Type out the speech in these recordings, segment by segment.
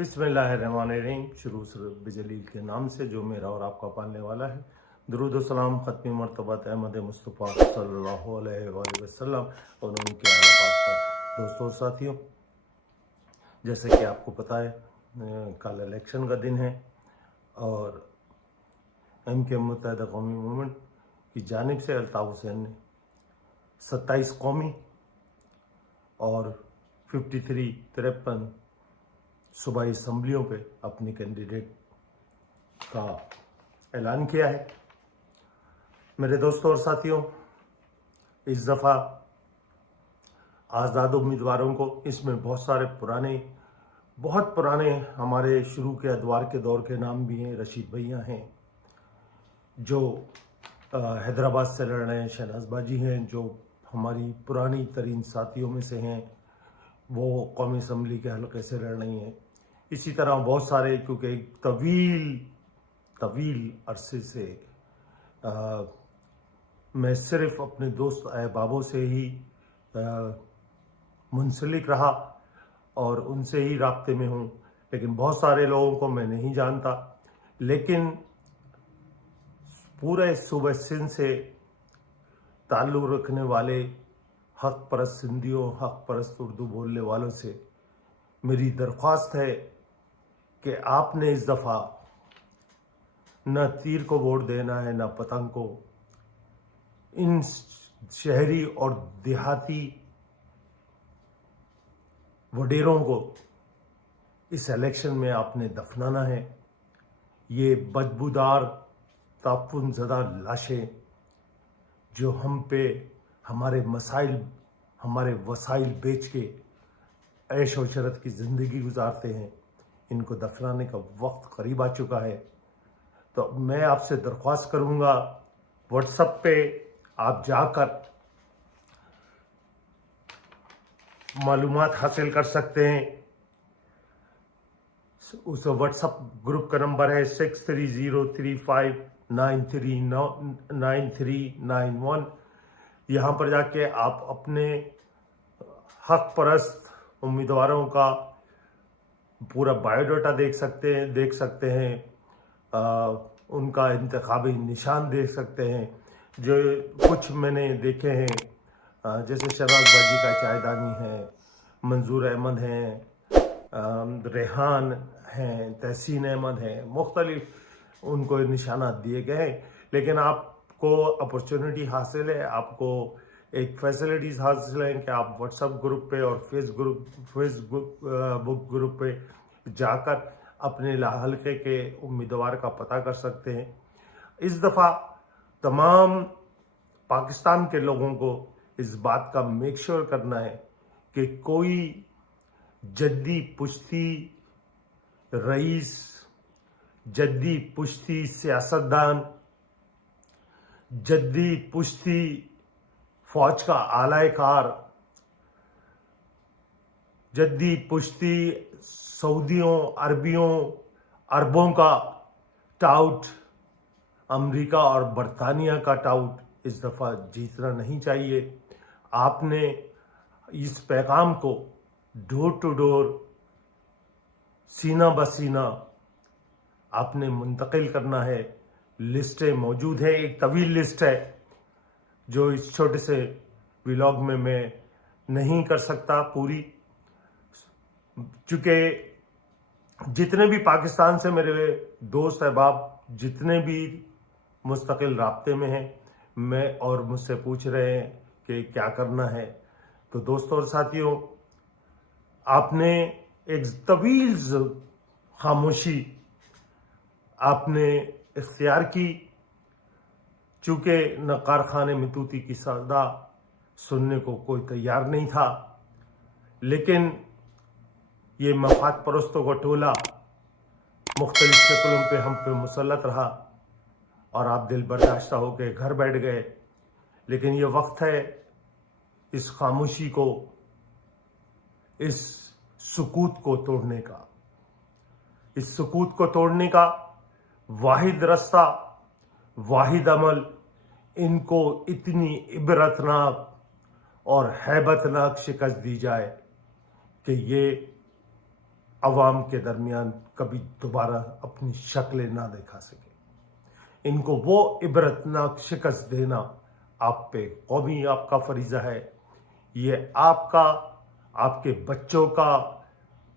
बिस्मिल्लाहिर्रहमानिर्रहीम। शुरू बिजलील के नाम से जो मेरा और आपका पालने वाला है। दुरूद व सलाम ख़त्मी मरतबत अहमद मुस्तफ़ा सल्लल्लाहु अलैहि वसल्लम और उनके आला पाक पर। दोस्तों और साथियों, जैसे कि आपको पता है कल इलेक्शन का दिन है और MK मुत्तहिदा कौमी मूवमेंट की जानिब से अल्ताफ़ हुसैन ने 27 कौमी और 53 सूबाई असम्बलियों पे अपनी कैंडिडेट का ऐलान किया है। मेरे दोस्तों और साथियों, इस दफ़ा आज़ाद उम्मीदवारों को, इसमें बहुत पुराने हमारे शुरू के अदवार के दौर के नाम भी हैं। रशीद भैया हैं जो हैदराबाद से लड़ रहे हैं, शहनाज बाजी हैं जो हमारी पुरानी तरीन साथियों में से हैं, वो कौमी असम्बली के हलके से लड़ रही हैं। इसी तरह बहुत सारे, क्योंकि एक तवील अरसे से मैं सिर्फ़ अपने दोस्त अहबाबों से ही मुंसलिक रहा और उनसे ही राब्ते में हूँ, लेकिन बहुत सारे लोगों को मैं नहीं जानता। लेकिन पूरे सूबे सिंध से ताल्लुक़ रखने वाले हक़ परस्त सिंधियों, हक़ परस्त उर्दू बोलने वालों से मेरी दरख्वास्त है कि आपने इस दफ़ा न तीर को वोट देना है न पतंग को। इन शहरी और देहाती वडेरों को इस इलेक्शन में आपने दफनाना है। ये बदबूदार ताफुन ज़दा लाशें जो हम पे हमारे वसाइल बेच के ऐश और शरत की ज़िंदगी गुजारते हैं, इनको दफनाने का वक्त करीब आ चुका है। तो मैं आपसे दरख्वास्त करूंगा, व्हाट्सएप पे आप जाकर मालूमात हासिल कर सकते हैं। उस व्हाट्सएप ग्रुप का नंबर है 630359399391। यहाँ पर जाके आप अपने हक़ परस्त उम्मीदवारों का पूरा बायोडाटा देख सकते हैं, उनका इंतखाबी निशान देख सकते हैं। जो कुछ मैंने देखे हैं, जैसे शहनाज बाजी का चायदानी है, मंजूर अहमद हैं, रेहान हैं, तहसीन अहमद हैं, मुख्तलिफ उनको निशानात दिए गए हैं। लेकिन आपको अपॉर्चुनिटी हासिल है, आपको एक फैसिलिटीज़ हासिल हैं कि आप व्हाट्सएप ग्रुप पे और फेसबुक ग्रुप पे जाकर अपने हल्के के उम्मीदवार का पता कर सकते हैं। इस दफ़ा तमाम पाकिस्तान के लोगों को इस बात का मेक श्योर करना है कि कोई जद्दी पुश्ती रईस, जद्दी पुश्ती सियासतदान, जद्दी पुश्ती फौज का आलाकार, जद्दी पुश्ती सऊदियों, अरबों का टाउट, अमेरिका और बरतानिया का टाउट इस दफ़ा जीतना नहीं चाहिए। आपने इस पैगाम को डोर टू डोर, सीना बसीना आपने मुंतकिल करना है। लिस्टें मौजूद हैं, एक तवील लिस्ट है जो इस छोटे से व्लॉग में मैं नहीं कर सकता पूरी, चूँकि जितने भी पाकिस्तान से मेरे दोस्त अहबाब जितने भी मुस्तकिल राब्ते में हैं, मैं और मुझसे पूछ रहे हैं कि क्या करना है। तो दोस्तों और साथियों, आपने एक तवील खामोशी आपने इख्तियार की, चूँकि न कारखाने में तूती की सदा सुनने को कोई तैयार नहीं था। लेकिन ये मफाद परस्तों का टोला मुख्तलिफ शक्लों पे हम पे मुसल्लत रहा और आप दिल बर्दाश्त होकर घर बैठ गए। लेकिन ये वक्त है इस खामोशी को, इस सुकूत को तोड़ने का। इस सुकूत को तोड़ने का वाहिद रास्ता, वाहिद अमल, इनको इतनी इबरतनाक और हैबतनाक शिकस्त दी जाए कि ये अवाम के दरमियान कभी दोबारा अपनी शक्लें ना दिखा सके। इनको वो इबरतनाक शिकस्त देना आप पे कौमी आपका फरीज़ा है। ये आपका, आपके बच्चों का,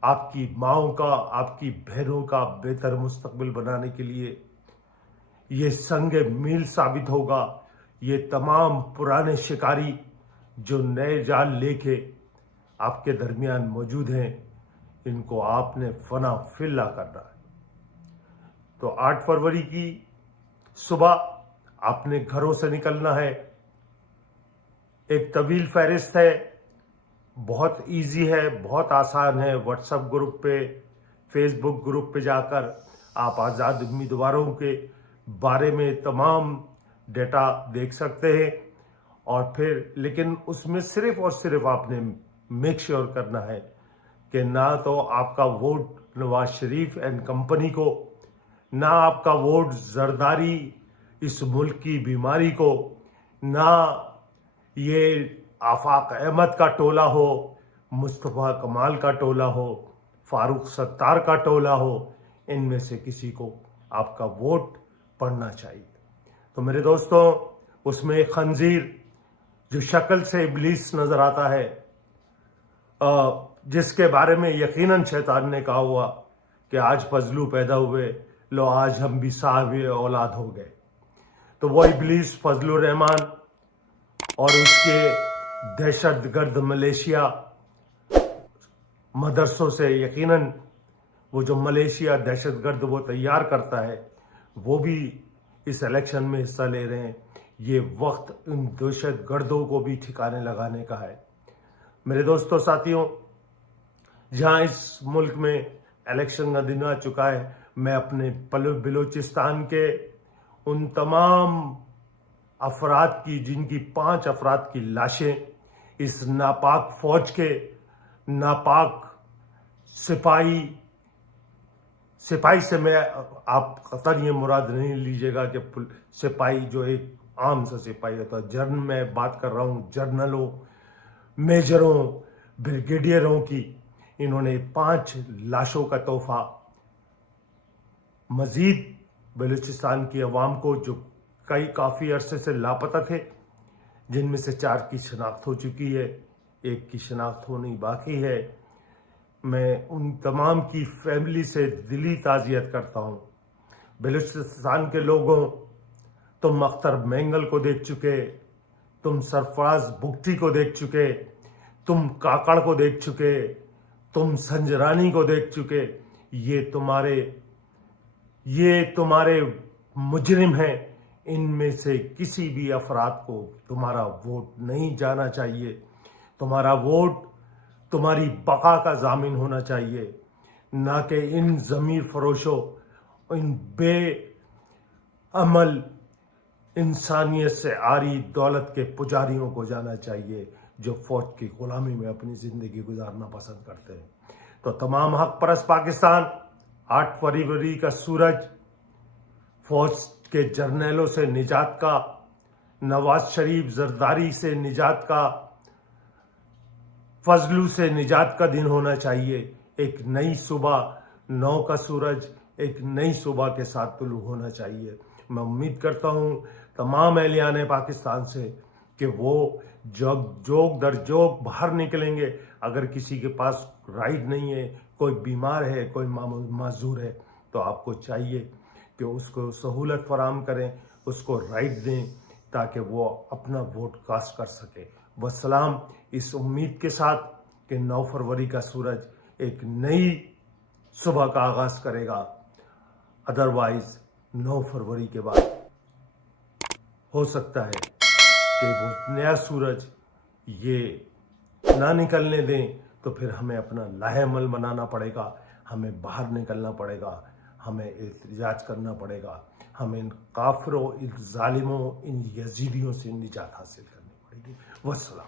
आपकी माओं का, आपकी बहनों का बेहतर मुस्तकबिल बनाने के लिए ये संग मील साबित होगा। ये तमाम पुराने शिकारी जो नए जाल लेके आपके दरमियान मौजूद हैं, इनको आपने फना फिल्ला करना है। तो 8 फरवरी की सुबह आपने घरों से निकलना है। एक तवील फहरिस्त है, बहुत इजी है, बहुत आसान है। व्हाट्सएप ग्रुप पे, फेसबुक ग्रुप पे जाकर आप आज़ाद उम्मीदवारों के बारे में तमाम डेटा देख सकते हैं। और फिर लेकिन उसमें सिर्फ और सिर्फ आपने मेक श्योर करना है कि ना तो आपका vote Nawaz Sharif and company को, ना आपका वोट जरदारी इस मुल्क की बीमारी को, ना ये आफाक अहमद का टोला हो, मुस्तफ़ा कमाल का टोला हो, फारूक सत्तार का टोला हो, इनमें से किसी को आपका वोट पड़ना चाहिए। तो मेरे दोस्तों, उसमें एक खंजीर जो शक्ल से इब्लीस नजर आता है, जिसके बारे में यकीनन शैतान ने कहा हुआ कि आज फजलू पैदा हुए, लो आज हम भी साहब औलाद हो गए। तो वो इब्लीस फजलुर रहमान और उसके दहशतगर्द मलेशिया मदरसों से, यकीनन वो जो मलेशिया दहशतगर्द वो तैयार करता है, वो भी इस इलेक्शन में हिस्सा ले रहे हैं। ये वक्त इन दहशतगर्दों को भी ठिकाने लगाने का है। मेरे दोस्तों, साथियों, जहां इस मुल्क में इलेक्शन का दिन आ चुका है, मैं अपने बलूचिस्तान के उन तमाम अफराद की, जिनकी 5 अफराद की लाशें इस नापाक फौज के नापाक सिपाही से, मैं आप कतई ये मुराद नहीं लीजिएगा कि सिपाही जो एक आम सा सिपाही होता है। जर्नल में बात कर रहा हूँ, जर्नलों, मेजरों, ब्रिगेडियरों की। इन्होंने 5 लाशों का तोहफा मजीद बलूचिस्तान की अवाम को, जो काफ़ी अरसे से लापता थे, जिनमें से 4 की शनाख्त हो चुकी है, 1 की शनाख्त होनी बाकी है। मैं उन तमाम की फैमिली से दिली ताज़ियत करता हूँ। बलूचिस्तान के लोगों, तुम अख्तर मेंगल को देख चुके, तुम सरफराज बुगटी को देख चुके, तुम काकड़ को देख चुके, तुम संजरानी को देख चुके। ये तुम्हारे मुजरिम हैं। इनमें से किसी भी अफराद को तुम्हारा वोट नहीं जाना चाहिए। तुम्हारा वोट तुम्हारी बका का जामिन होना चाहिए, ना कि इन ज़मीर फरोशों, इन बेअमल इंसानियत से आरी दौलत के पुजारियों को जाना चाहिए, जो फौज की गुलामी में अपनी ज़िंदगी गुजारना पसंद करते हैं। तो तमाम हक परस्त पाकिस्तान, 8 फरवरी का सूरज फौज के जर्नलों से निजात का, नवाज शरीफ जरदारी से निजात का, फजलू से निजात का दिन होना चाहिए। एक नई सुबह, 9 का सूरज एक नई सुबह के साथ तुलू होना चाहिए। मैं उम्मीद करता हूँ तमाम एहलियान पाकिस्तान से कि वो जोग दर जोग बाहर निकलेंगे। अगर किसी के पास राइड नहीं है, कोई बीमार है, कोई माजूर है, तो आपको चाहिए कि उसको सहूलत फराम करें, उसको राइड दें, ताकि वो अपना वोट कास्ट कर सके। वस्सलाम, इस उम्मीद के साथ कि 9 फरवरी का सूरज एक नई सुबह का आगाज़ करेगा। अदरवाइज 9 फरवरी के बाद हो सकता है कि वो नया सूरज ये ना निकलने दें, तो फिर हमें अपना लाहेमल बनाना पड़ेगा, हमें बाहर निकलना पड़ेगा, हमें एहतजाज करना पड़ेगा, हमें इन काफिरों, इन जालिमों, इन यजीदियों से निजात हासिल करनी पड़ेगी। वस्सलाम।